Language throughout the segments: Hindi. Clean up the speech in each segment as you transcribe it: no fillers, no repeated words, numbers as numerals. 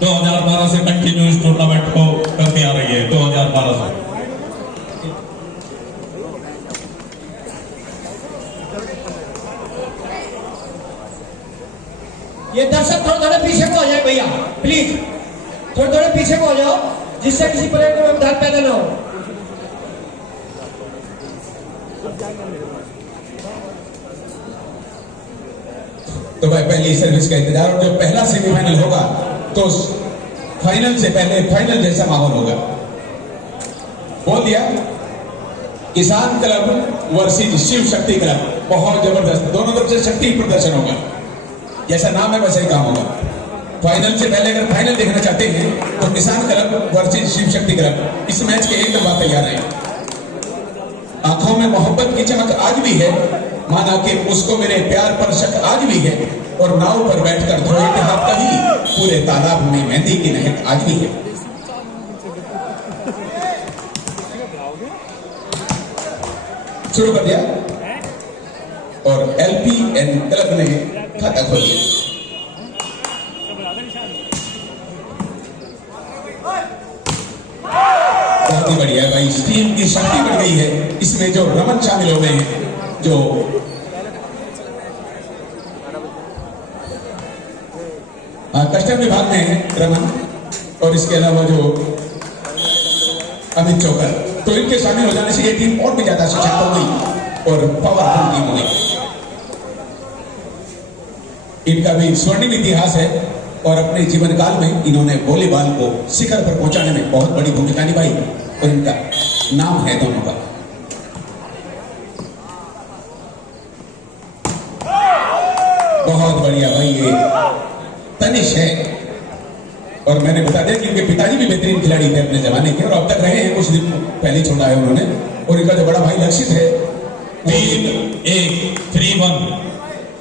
2012 से कंटिन्यू इस टूर्नामेंट को करती आ रही है। 2012 से ये दर्शक थोड़े थोड़े पीछे को हो जाए भैया, प्लीज थोड़े थोड़े पीछे को हो जाओ, जिससे किसी प्रकार का व्यवधान पैदा ना हो। तो भाई पहली सर्विस का इंतजार, और जो पहला सेमीफाइनल होगा तो फाइनल से पहले फाइनल जैसा माहौल होगा। बोल दिया, किसान club versus Shiv Shakti club, बहुत जबरदस्त, दोनों तरफ से शक्ति प्रदर्शन होगा। जैसा नाम है वैसा ही काम होगा। फाइनल से पहले अगर फाइनल देखना चाहते हैं तो किसान club versus Shiv Shakti club, इस मैच के एक दफा तैयार है। आंखों में मोहब्बत की चमक आज भी है, माना कि उसको मेरे प्यार पर शक आज भी है, और नाव पर बैठकर धोए थे हाथ कभी, पूरे तालाब में मेहंदी की महक आज भी है। शुरू कर दिया और LPN क्लब ने खाता खोल दिया। बहुत ही बढ़िया है भाई, इस टीम की शक्ति बढ़ गई है। इसमें जो रमन शामिल हो गए हैं, जो कस्टम विभाग में है रमन, और इसके अलावा जो अमित चौकर, तो इनके शामिल हो जाने से ये टीम और भी ज्यादा सशक्त हो गई और पावरफुल टीम हो गई। इनका भी स्वर्णिम इतिहास है और अपने जीवन काल में इन्होंने वॉलीबॉल को शिखर पर पहुंचाने में बहुत बड़ी भूमिका निभाई, और इनका नाम है दोनों का। बहुत बढ़िया भाई, ये तनिष है, और मैंने बता दिया कि इनके पिताजी भी बेहतरीन खिलाड़ी थे अपने जमाने के, और अब तक रहे हैं, कुछ दिन पहले छोड़ा है उन्होंने। और इनका जो बड़ा भाई लक्षित है 3-1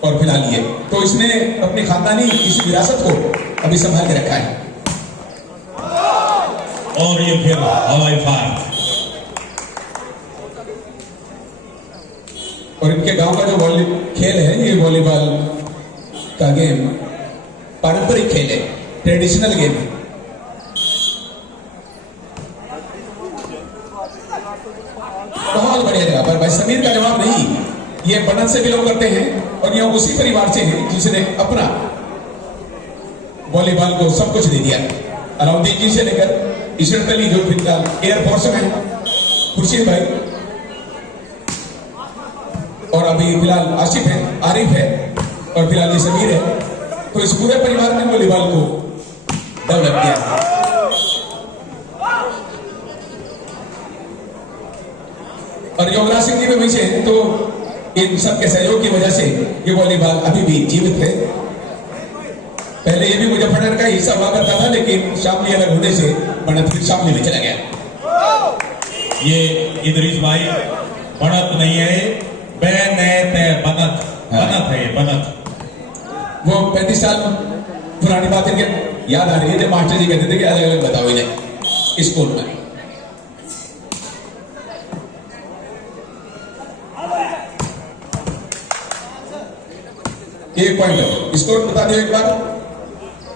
और फिलहाल ये, तो इसने अपनी खानदानी इस विरासत को अभी संभाल के रखा है। और ये खेल हवाई फायर, और इनके गांव का जो खेल है, ये वॉलीबॉल का गेम पारंपरिक खेल है, ट्रेडिशनल गेम है। बहुत बढ़िया जगह पर भाई समीर का जवाब नहीं, ये बनत से बिलोंग करते हैं और ये उसी परिवार से हैं जिसने अपना वॉलीबॉल को सब कुछ दे दिया। अलाउद्दीन जी से लेकर इशरत अली जो फिलहाल एयरफोर्स में है, खुर्शीद भाई, और अभी फिलहाल आसिफ है, आरिफ है, और फिलहाल ये समीर है। तो इस पूरे परिवार ने वॉलीबॉल को डेवलप किया। और योगराज सिंह जी भी वहीं से हैं, तो इन सबके सहयोग की वजह से ये वॉलीबॉल अभी भी जीवित है। पहले ये भी मुजफ्फरनगर का हिस्सा हुआ करता था, लेकिन शामली अलग होने से बनत फिर शामली में चला गया। ये इदरीस भाई बनत नहीं है, बनत है, ये बनत। वो 35 साल पुरानी बात इनके याद आ रही है, जब मास्टर जी कहते थे कि अलग अलग बताओ इन्हें स्कूल में। एक पॉइंट स्कोर बता दियो एक बार।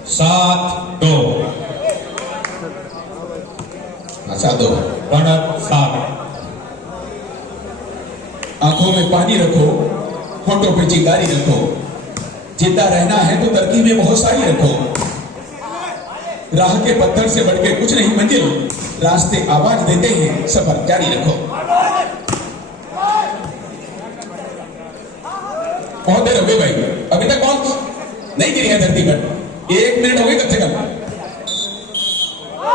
7-2 7-2 बनत 7। आंखों में पानी रखो, होठों पे चिंगारी रखो, जिंदा रहना है तो तरकीबें बहुत सारी रखो। राह के पत्थर से बढ़ के कुछ नहीं मंजिल, रास्ते आवाज देते हैं, सफर जारी रखो। बहुत देर हो गई भाई, अभी तक बॉल नहीं गिरी है धरती पर, 1 मिनट हो गई कम से कम,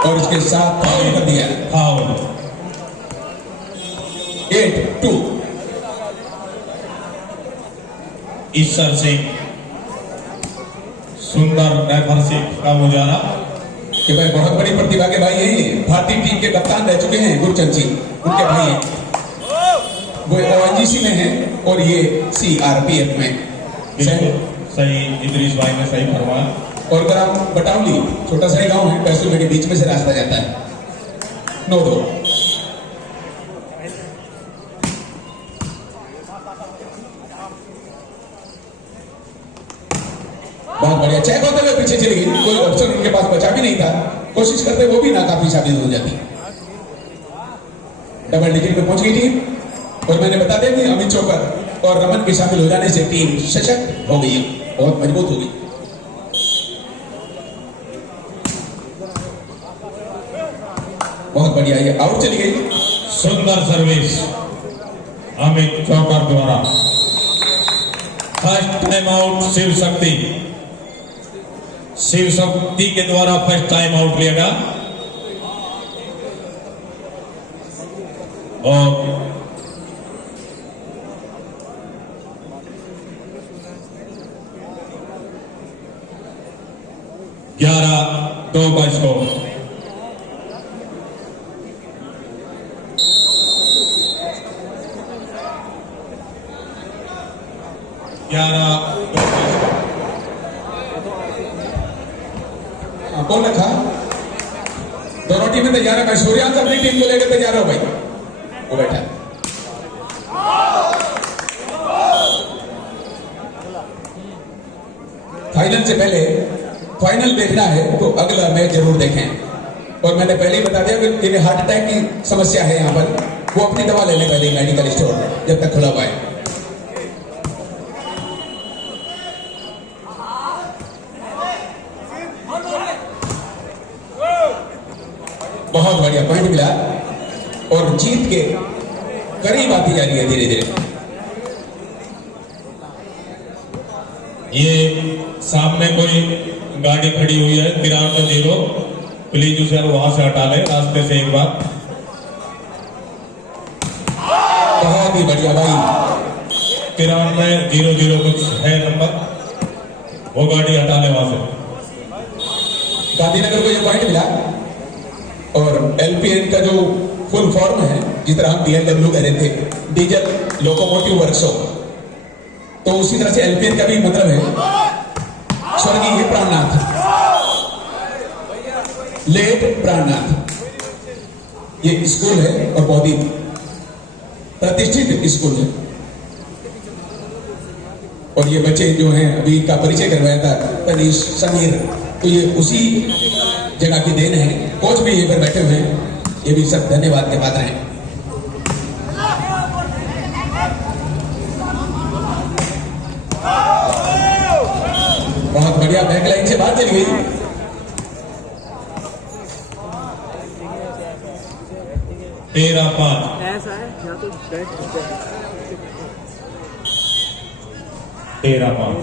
और इसके साथ फाउल कर दिया। फाउल 8-2। ईश्वर सिंह, सुंदर रेफरशिप का मुजाहरा। कि भाई बहुत बड़ी प्रतिभा के भाई हैं, भारतीय टीम के कप्तान रह चुके हैं गुरचंद सिंह, उनके भाई हैं। वो ONGC में हैं और ये CRPF में। सही, इदरीस भाई ने सही फरमाया। और ग्राम बटावली, छोटा सा ही गांव है, पैसों के बीच में से रास्ता जाता है। 9-2। बहुत बढ़िया, चेक होते हुए पीछे चली गई, कोई ऑप्शन उनके पास बचा भी नहीं था, कोशिश करते वो भी नाकाफी साबित हो जाती। डबल डिजिट में पहुंच गई टीम, और मैंने बता दिया कि अमित चोकर और रमन के शामिल हो जाने से टीम सशक्त हो गई है, बहुत मजबूत हो गई। बहुत बढ़िया, ये आउट चली गई। सुंदर सर्विस अमित चौकर द्वारा। First time out Shiv Shakti, Shiv Shakti के द्वारा फर्स्ट टाइम आउट लिया गया। और ग्यारह 2 का स्कोर। कौन रखा? दोनों टीमें तैयार है भाई, सूर्यांश अपनी टीम को लेकर तैयार हो भाई, वो बैठा। फाइनल से पहले फाइनल देखना है तो अगला मैच जरूर देखें। और मैंने पहले ही बता दिया कि इन्हें हार्ट अटैक की समस्या है यहाँ पर, वो अपनी दवा ले लें पहले मेडिकल स्टोर जब तक खुला हुआ है। बहुत बढ़िया पॉइंट मिला और जीत के करीब आती जा रही है धीरे धीरे। ये सामने कोई गाड़ी खड़ी हुई है 93-0, प्लीज उसे वहां से हटा ले रास्ते से एक बार। बहुत ही बढ़िया भाई, 93-0 कुछ है नंबर, वो गाड़ी हटा ले वहां से। गांधीनगर को ये पॉइंट मिला। और एलपीएन का जो फुल फॉर्म है, जिस तरह हम डीएलडब्ल्यू कह रहे थे, डीजल लोकोमोटिव वर्कशॉप, तो उसी तरह से एलपीएन का भी मतलब है स्वर्गीय प्राणनाथ, लेट प्राणनाथ। ये स्कूल है और बहुत ही प्रतिष्ठित स्कूल है। और ये बच्चे जो हैं, अभी का परिचय करवाया था तनीश समीर, तो ये उसी जगह की देन है। कोच भी यहीं पर बैठे हुए हैं, ये भी सब धन्यवाद के पात्र हैं। बहुत बढ़िया, बैक लाइन से बाहर चली गई। तेरह 5 ऐसा है या तो 13-5।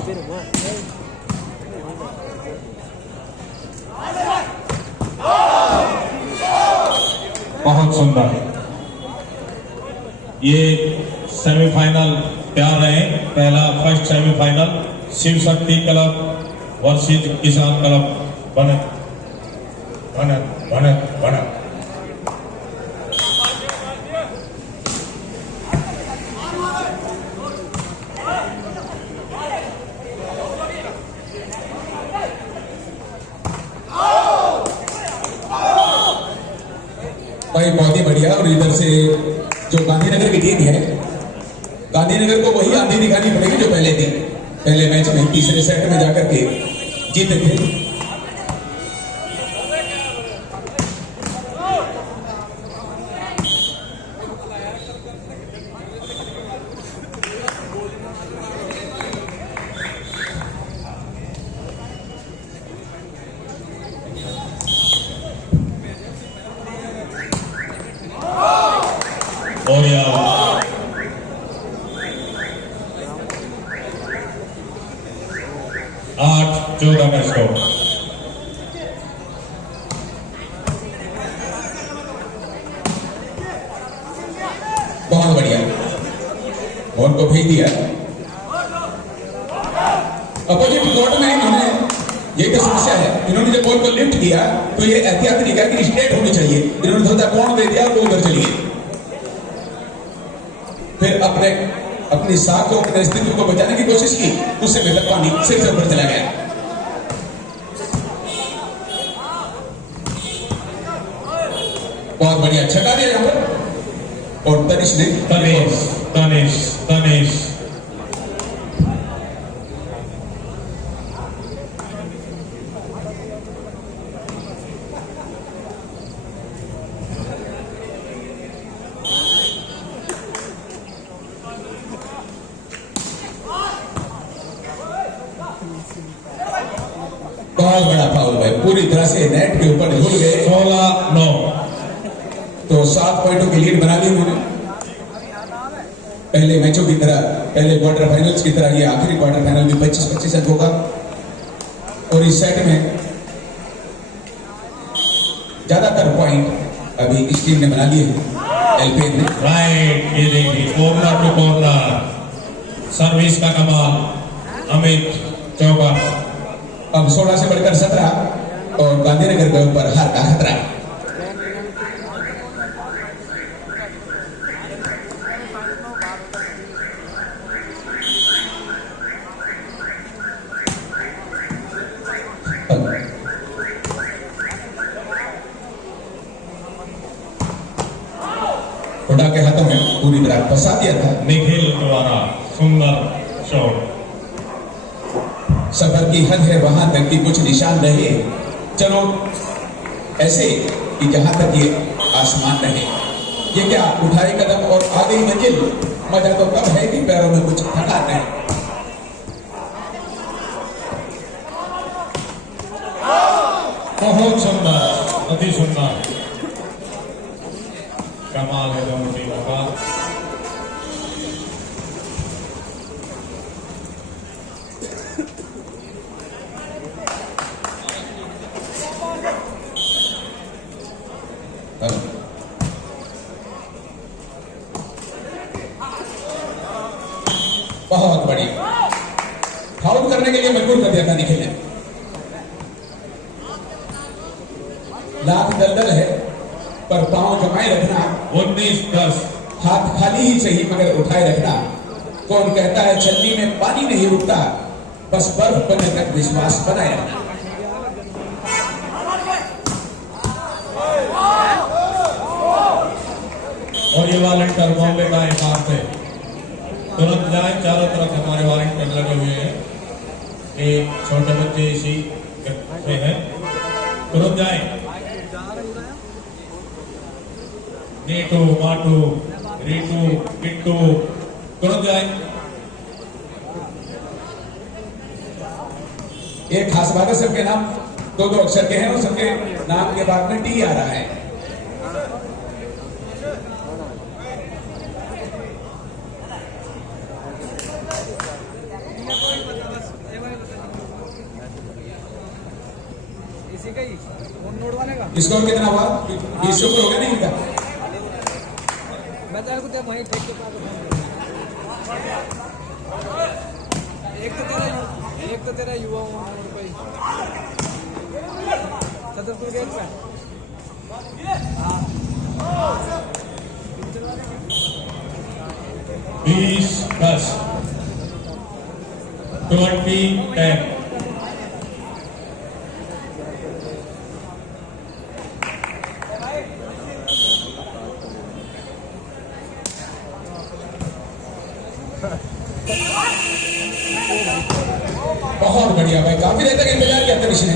बहुत सुंदर, ये सेमीफाइनल तैयार रहे। पहला first semifinal Shiv Shakti club versus किसान क्लब बनत बनत बनत बनत। भाई बहुत ही बढ़िया। और इधर से जो गांधीनगर की टीम है, गांधीनगर को वही आंधी दिखानी पड़ेगी जो पहले थी, पहले मैच में तीसरे सेट में जाकर के जीते थे। और यार 8-14 का स्कोर। बहुत बढ़िया, बॉल को भेज दिया। अपोजिट कोर्ट में इन्होंने, ये तो समस्या है, इन्होंने जब बॉल को लिफ्ट किया तो ये एहतियात नहीं किया कि स्ट्रेट होनी चाहिए, इन्होंने सोचा कौन दे दिया और वो उधर चली गई। फिर अपनी साख को, अपने अस्तित्व को बचाने की कोशिश की, उससे बेहतर पानी सिर से ऊपर चला गया। बहुत बढ़िया, छका दिया यहाँ पर। और तनिष ने तनिष बॉल भाई पूरी तरह से नेट के ऊपर झूल गए 16-9। तो 7 पॉइंटों की लीड बना ली उन्होंने। पहले मैचों की तरह, पहले क्वार्टर फाइनल्स की तरह ये आखिरी क्वार्टर फाइनल भी 25-25 अंक होगा। और इस सेट में ज्यादातर पॉइंट अभी इस टीम ने बना लिए हैं, एलपीएन ने। राइट, ये देखिए कॉर्नर टू कॉर्नर, सर्विस का कमाल, अमित चौका। अब 16 से बढ़कर 17 और गांधीनगर के ऊपर हार का खतरा। हुडा के हाथों में पूरी तरह फंसा दिया था। निखिल द्वारा सुंदर शॉट। सफर की हद है वहां तक कि कुछ निशान रहे, चलो ऐसे कि जहां तक ये आसमान रहे। ये क्या उठाए कदम और आ गई मंजिल। मजा तो कब है कि पैरों में कुछ थकान नहीं। बहुत सुंदर, अति सुंदर, कमाल है दोनों टीमों का। बहुत बढ़िया, फाउल करने के लिए मजबूर कर दिया था निखिल ने। लाख दलदल है पर पांव जमाए रखना, 19-10। हाथ खाली ही सही मगर उठाए रखना। कौन कहता है छन्नी में पानी नहीं रुकता, बस बर्फ बनने तक विश्वास बनाए रखना। और ये वॉलंटियर बॉम्बे का एक हाथ है, तुरंत जाए। चारों तरफ हमारे वॉलंटियर लगे हुए हैं, ये छोटे बच्चे इसी में हैं, तुरंत जाए। नीटू, माटू, रीटू, किट्टू, तुरंत जाए। एक खास बात है, सबके नाम दो दो अक्षर के हैं और सबके नाम के बाद में टी आ रहा है। स्कोर कितना हुआ? 20 से ऊपर हो गया नहीं इनका? मैं तो वहीं ठीक एक तो तेरा युवा भाई छतरपुर गेट पे 20-10, 20-10। बहुत बढ़िया भाई, काफी देर तक इंतजार किया था विषय ने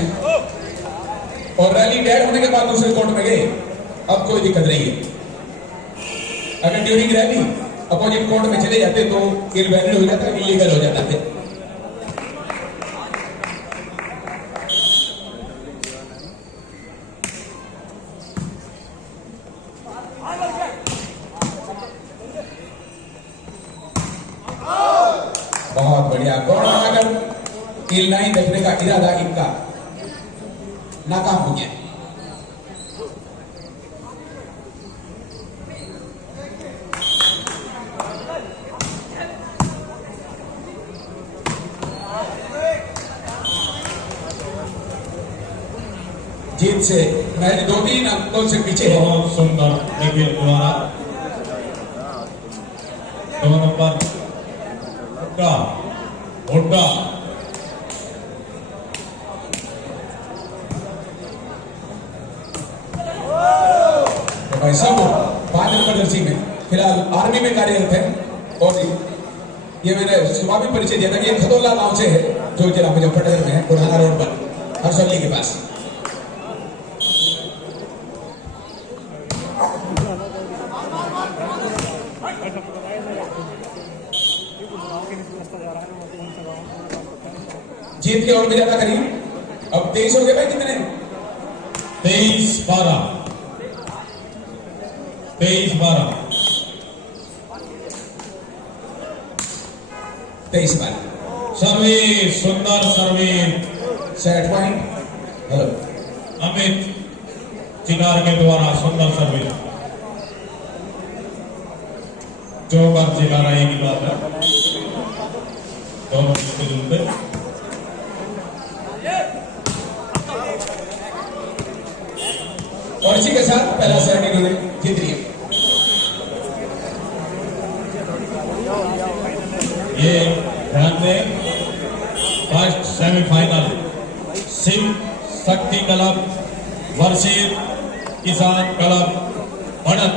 और रैली डेड होने के बाद दूसरे कोर्ट में गए। अब कोई दिक्कत नहीं है। अगर ड्यूरिंग रैली अपोजिट कोर्ट में चले जाते तो इनवैलिड हो जाता, इलीगल हो जाता थे। बहुत बढ़िया, गौर बनाकर कील लाइन देखने का इरादा इनका नाकाम हो गया। जीत से मैच 2-3 अंकों से पीछे है। बहुत सुंदर निखिल द्वारा 2 नंबर हुड्डा, हुड्डा। तो भाई सब 5 नंबर जर्सी में फिलहाल आर्मी में कार्यरत है और ये मैंने सुबह भी परिचय दिया था कि ये खदोला गांव से है जो जिला मुजफ्फरनगर में है, पुराना रोड पर हरसोली के पास। जीत की ओर भी ज्यादा करीब। अब 23 हो गए भाई कितने? 23-12 23-12 23 बार सर्विस, सुंदर service set point. Hello Amit Chinar के द्वारा सुंदर सर्विस। जो बार चिनारा एक ही बात है, दोनों मिलते जुलते। और इसी के साथ पहला सेट इन्होंने जीत लिया। ये ध्यान दें, first semifinal Shiv Shakti club versus किसान क्लब बनत।